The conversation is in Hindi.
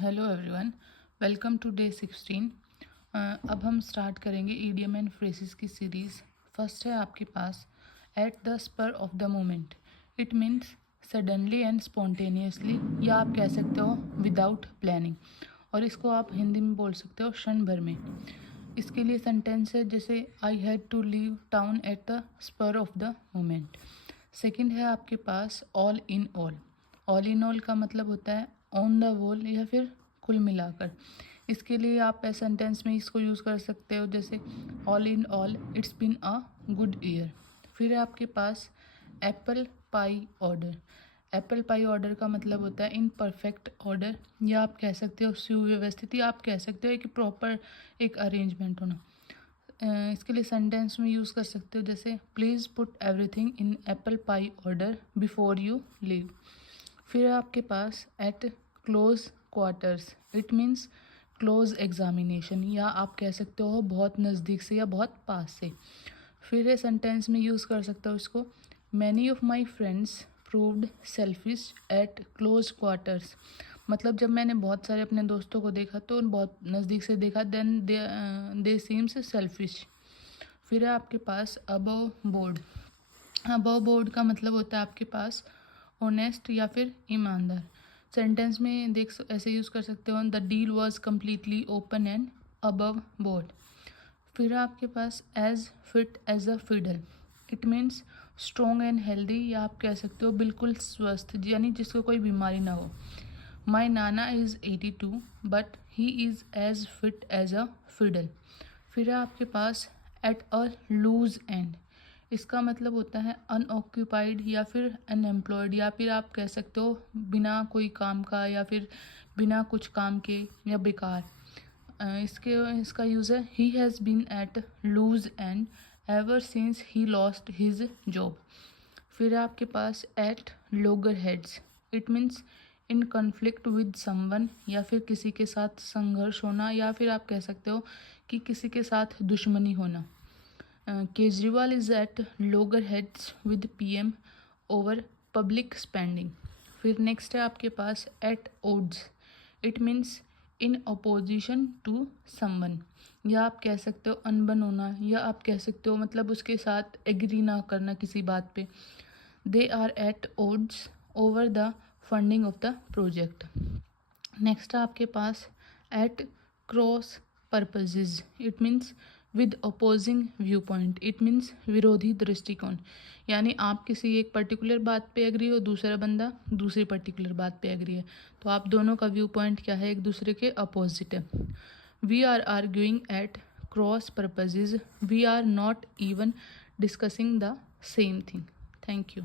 Hello everyone, welcome today 16। अब हम स्टार्ट करेंगे ईडियम एंड फ्रेजेस की सीरीज़। फर्स्ट है आपके पास at the spur of the moment. It means suddenly and spontaneously, या आप कह सकते हो विदाउट प्लानिंग, और इसको आप हिंदी में बोल सकते हो क्षण भर में। इसके लिए सेंटेंस है जैसे I had to leave town at the spur of the moment. Second है आपके पास all in all. All in all का मतलब होता है ऑन द होल या फिर कुल मिलाकर। इसके लिए आप सेंटेंस में इसको यूज़ कर सकते हो जैसे all in all it's been a good year. फिर है आपके पास apple pie order. Apple pie order का मतलब होता है इन परफेक्ट ऑर्डर, या आप कह सकते हो सुव्यवस्थित, या आप कह सकते हो एक प्रॉपर एक अरेंजमेंट होना। इसके लिए सेंटेंस में यूज़ कर सकते हो जैसे please put everything in apple pie order before you leave. फिर है आपके पास at close quarters. It means close examination, या आप कह सकते हो बहुत नज़दीक से या बहुत पास से। फिर है सेंटेंस में यूज़ कर सकते हो इसको many of my friends proved selfish eight close quarters. मतलब जब मैंने बहुत सारे अपने दोस्तों को देखा तो बहुत नज़दीक से देखा, देन दे सीम्स सेल्फिश। फिर है आपके पास अबव बोर्ड। अबव बोर्ड का मतलब होता है आपके पास ऑनेस्ट या फिर ईमानदार। सेंटेंस में ऐसे यूज़ कर सकते हो the deal was completely open and above board. फिर आपके पास as fit as a fiddle. It means strong and healthy, या आप कह सकते हो बिल्कुल स्वस्थ, यानी जिसको कोई बीमारी ना हो। My nana is 82 but he is as fit as a fiddle. फिर है आपके पास एट अ लूज एंड। इसका मतलब होता है अनऑक्यूपाइड या फिर अनएम्प्लॉयड, या फिर आप कह सकते हो बिना कोई काम का, या फिर बिना कुछ काम के, या बेकार। इसका यूज़ है he has been at loose end ever since he lost his job. फिर आपके पास at loggerheads. It means in conflict with someone, या फिर किसी के साथ संघर्ष होना, या फिर आप कह सकते हो कि किसी के साथ दुश्मनी होना। Kejriwal is at loggerheads with PM over public spending. फिर नेक्स्ट है आपके पास at odds. It means in opposition to someone, या आप कह सकते हो अनबन होना, या आप कह सकते हो मतलब उसके साथ एग्री ना करना किसी बात पे। They are at odds over the funding of the project. Next है आपके पास at cross purposes. It means with opposing view point. It means विरोधी दृष्टिकोण, यानी आप किसी एक पर्टिकुलर बात पे एग्री हो, दूसरा बंदा दूसरी पर्टिकुलर बात पे एग्री है, तो आप दोनों का व्यू पॉइंट क्या है, एक दूसरे के अपोजिट है। We are arguing at cross purposes, we are not even discussing the same thing. Thank you.